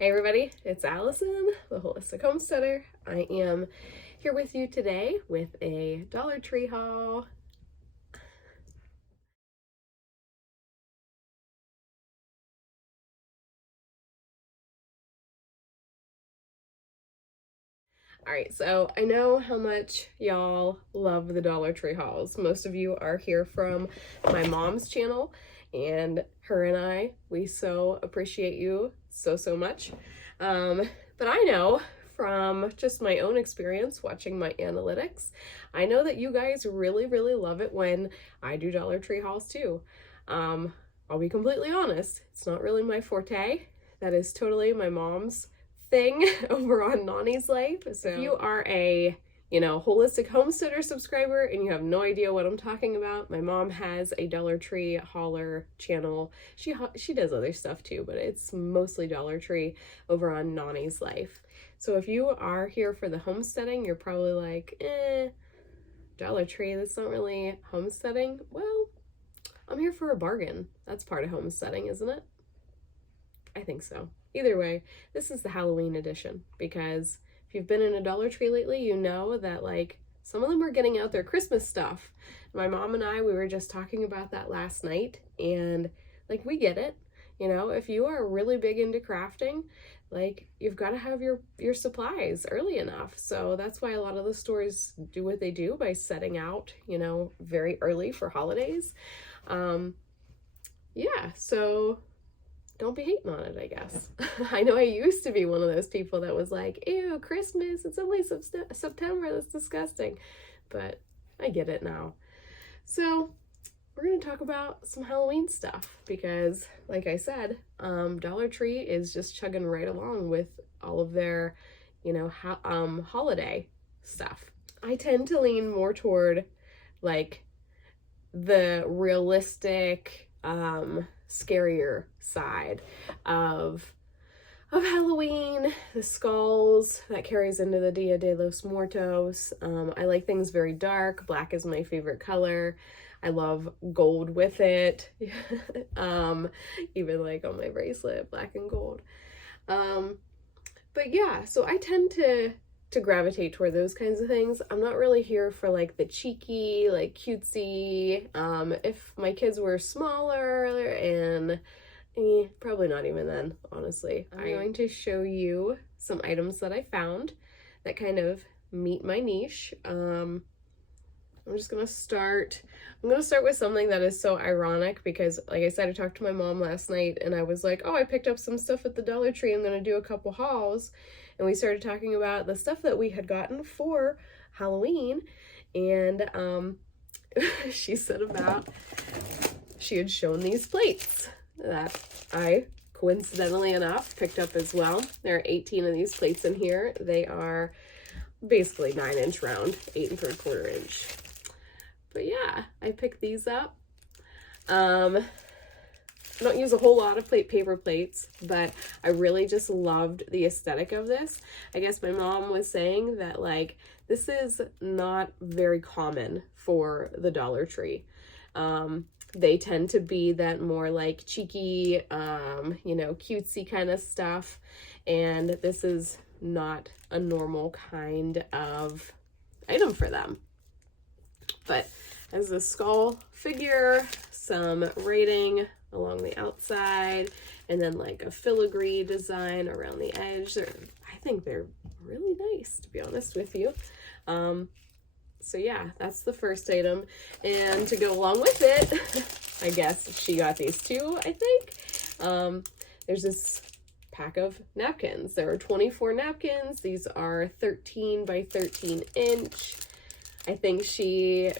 Hey everybody, it's Allison, the Holistic Homesteader. I am here with you today with a Dollar Tree haul. Alright, so I know how much y'all love the Dollar Tree hauls. Most of you are here from my mom's channel, and her and I, we so appreciate you so much. But I know from just my own experience watching my analytics, I know that you guys really love it when I do Dollar Tree hauls too. I'll be completely honest, it's not really my forte. That is totally my mom's thing over on Nani's Life. So if you are a Holistic Homesteader subscriber and you have no idea what I'm talking about, my mom has a Dollar Tree hauler channel. She does other stuff too, but it's mostly Dollar Tree over on Nani's Life. So if you are here for the homesteading, you're probably like, Dollar Tree, that's not really homesteading. Well, I'm here for a bargain. That's part of homesteading, isn't it? I think so. Either way, this is the Halloween edition, because if you've been in a Dollar Tree lately, you know that like some of them are getting out their Christmas stuff. My mom and I, we were just talking about that last night, and like we get it. If you are really big into crafting, like you've got to have your supplies early enough. So that's why a lot of the stores do what they do by setting out, very early for holidays. Yeah, so don't be hating on it, I guess. I know I used to be one of those people that was like, ew, Christmas, it's only September, that's disgusting. But I get it now. So we're going to talk about some Halloween stuff because, like I said, Dollar Tree is just chugging right along with all of their, holiday stuff. I tend to lean more toward like the realistic, scarier side of Halloween, the skulls that carries into the Dia de los Muertos. I like things very dark. Black is my favorite color. I love gold with it. Even like on my bracelet, black and gold. But yeah, so I tend to gravitate toward those kinds of things. I'm not really here for like the cheeky, like cutesy. If my kids were smaller and probably not even then, honestly. I'm going to show you some items that I found that kind of meet my niche. I'm gonna start with something that is so ironic because, like I said, I talked to my mom last night and I was like, oh, I picked up some stuff at the Dollar Tree. I'm gonna do a couple hauls. And we started talking about the stuff that we had gotten for Halloween. And she said she had shown these plates that I, coincidentally enough, picked up as well. There are 18 of these plates in here. They are basically 9-inch round, 8 3/4 inch. But yeah, I picked these up. I don't use a whole lot of paper plates, but I really just loved the aesthetic of this. I guess my mom was saying that like this is not very common for the Dollar Tree. They tend to be that more like cheeky, cutesy kind of stuff, and this is not a normal kind of item for them. But as a skull figure, some writing along the outside, and then like a filigree design around the edge. I think they're really nice, to be honest with you. So yeah, that's the first item. And to go along with it, I guess she got these too, I think. There's this pack of napkins. There are 24 napkins. These are 13 by 13 inch. I think she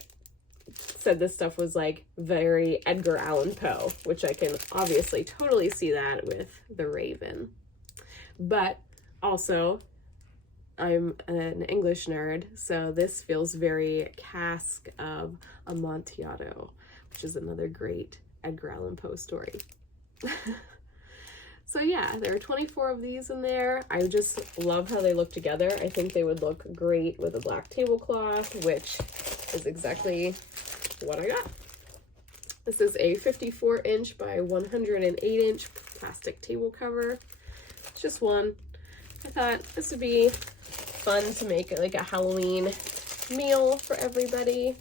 said this stuff was like very Edgar Allan Poe, which I can obviously totally see that with the Raven. But also, I'm an English nerd, so this feels very Cask of Amontillado, which is another great Edgar Allan Poe story. So yeah, there are 24 of these in there. I just love how they look together. I think they would look great with a black tablecloth, which is exactly what I got. This is a 54-inch by 108-inch plastic table cover. It's just one. I thought this would be fun to make it like a Halloween meal for everybody.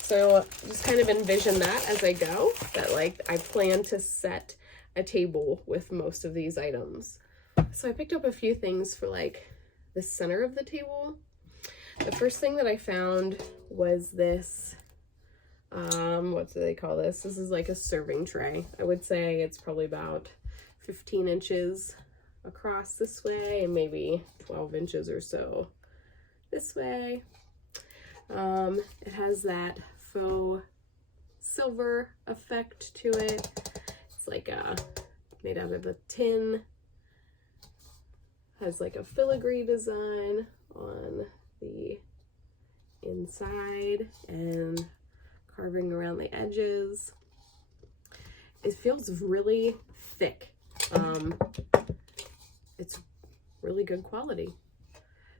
So just kind of envision that as I go, that like I plan to set a table with most of these items. So I picked up a few things for like the center of the table. The first thing that I found was this, what do they call this? This is like a serving tray. I would say it's probably about 15 inches across this way and maybe 12 inches or so this way. It has that faux silver effect to it. It's like made out of a tin. Has like a filigree design on the inside and carving around the edges. It feels really thick. It's really good quality.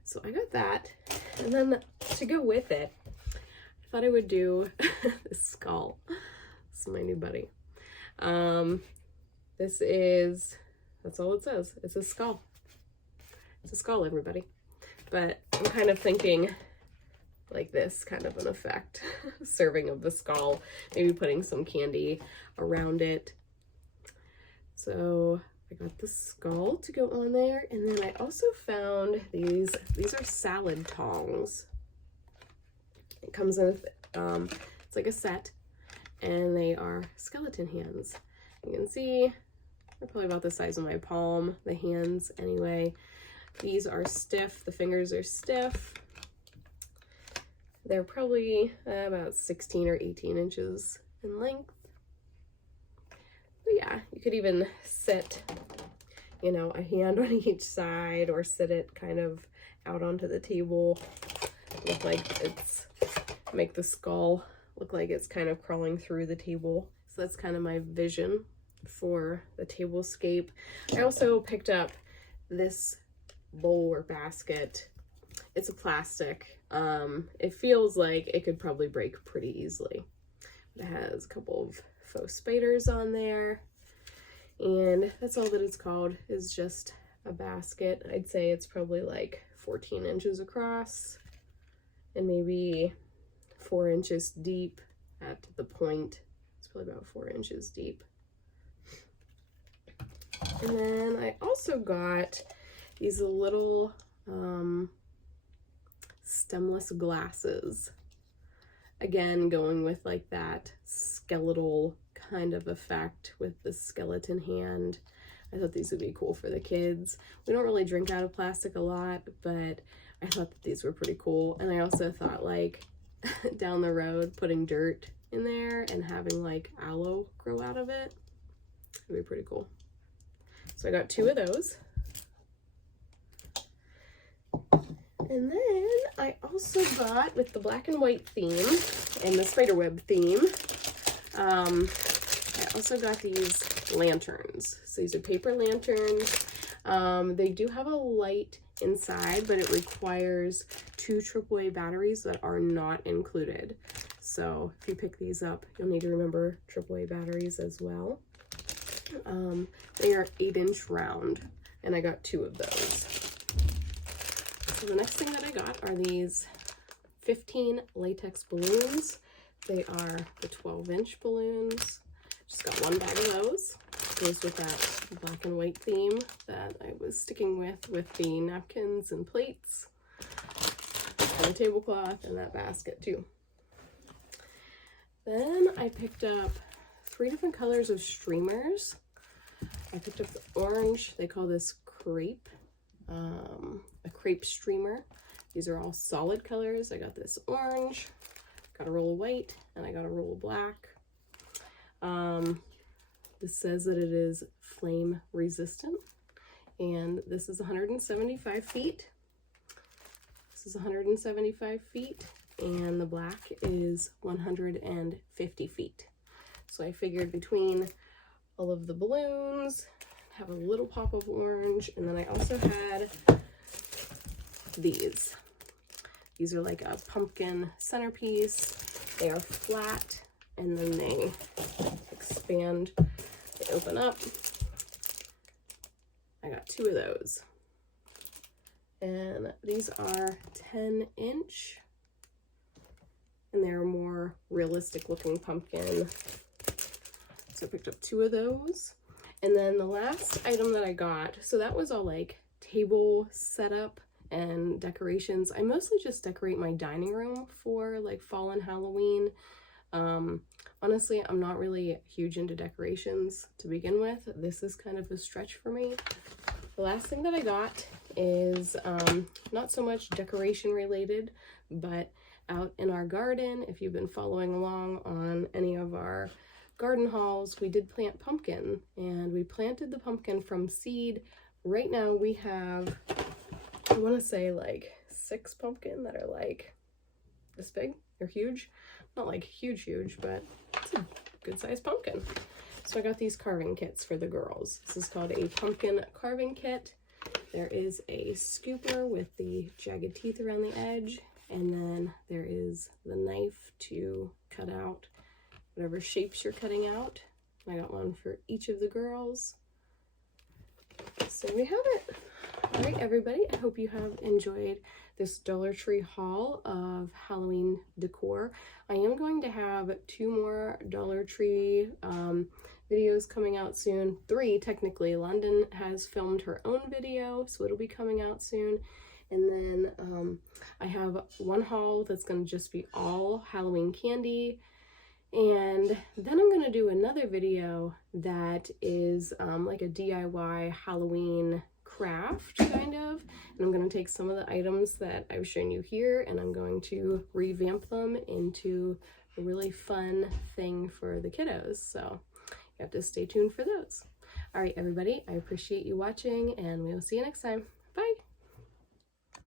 So I got that. And then to go with it, I thought I would do this skull. This is my new buddy. That's all it says. It's a skull. It's a skull, everybody. But I'm kind of thinking like this kind of an effect. Serving of the skull, maybe putting some candy around it. So I got the skull to go on there, and then I also found these are salad tongs. It comes in it's like a set, and they are skeleton hands. You can see they're probably about the size of my palm, the hands anyway. These are stiff, the fingers are stiff. They're probably about 16 or 18 inches in length. But yeah, you could even sit, you know, a hand on each side, or sit it kind of out onto the table. Look like make the skull look like it's kind of crawling through the table. So that's kind of my vision for the tablescape. I also picked up this bowl or basket. It's a plastic. It feels like it could probably break pretty easily. It has a couple of faux spiders on there, and that's all that it's called, is just a basket. I'd say it's probably like 14 inches across and maybe 4 inches deep at the point. It's probably about 4 inches deep. And then I also got these little stemless glasses. Again, going with like that skeletal kind of effect with the skeleton hand. I thought these would be cool for the kids. We don't really drink out of plastic a lot, but I thought that these were pretty cool. And I also thought like down the road, putting dirt in there and having like aloe grow out of it would be pretty cool. So I got 2 of those. And then I also got, with the black and white theme and the spiderweb theme, I also got these lanterns. So these are paper lanterns. They do have a light inside, but it requires 2 AAA batteries that are not included. So if you pick these up, you'll need to remember AAA batteries as well. They are 8-inch round, and I got 2 of those. So the next thing that I got are these 15 latex balloons. They are the 12-inch balloons. Just got 1 bag of those. Goes with that black and white theme that I was sticking with the napkins and plates, and the tablecloth, and that basket too. Then I picked up 3 different colors of streamers. I picked up the orange. They call this crepe, a crepe streamer. These are all solid colors. I got this orange, got a roll of white, and I got a roll of black. This says that it is flame resistant, and this is 175 feet. This is 175 feet, and the black is 150 feet. So I figured between all of the balloons, have a little pop of orange, and then I also had these. These are like a pumpkin centerpiece. They are flat, and then they expand, they open up. I got 2 of those. And these are 10-inch. And they're more realistic looking pumpkin. So I picked up 2 of those. And then the last item that I got, so that was all like table setup and decorations. I mostly just decorate my dining room for like fall and Halloween. Honestly, I'm not really huge into decorations to begin with. This is kind of a stretch for me. The last thing that I got is not so much decoration related, but out in our garden, if you've been following along on any of our garden hauls, we did plant pumpkin, and we planted the pumpkin from seed. Right now we have, I want to say like 6 pumpkin that are like this big. They're huge. Not like huge, but it's a good sized pumpkin. So I got these carving kits for the girls. This is called a pumpkin carving kit. There is a scooper with the jagged teeth around the edge, and then there is the knife to cut out whatever shapes you're cutting out. I got one for each of the girls. So we have it. All right, everybody, I hope you have enjoyed this Dollar Tree haul of Halloween decor. I am going to have 2 more Dollar Tree videos coming out soon. 3 technically. London has filmed her own video, so it'll be coming out soon. And then I have 1 haul that's going to just be all Halloween candy. And then I'm going to do another video that is like a DIY Halloween craft kind of, and I'm going to take some of the items that I've shown you here and I'm going to revamp them into a really fun thing for the kiddos, so you have to stay tuned for those. All right, everybody, I appreciate you watching, and we will see you next time.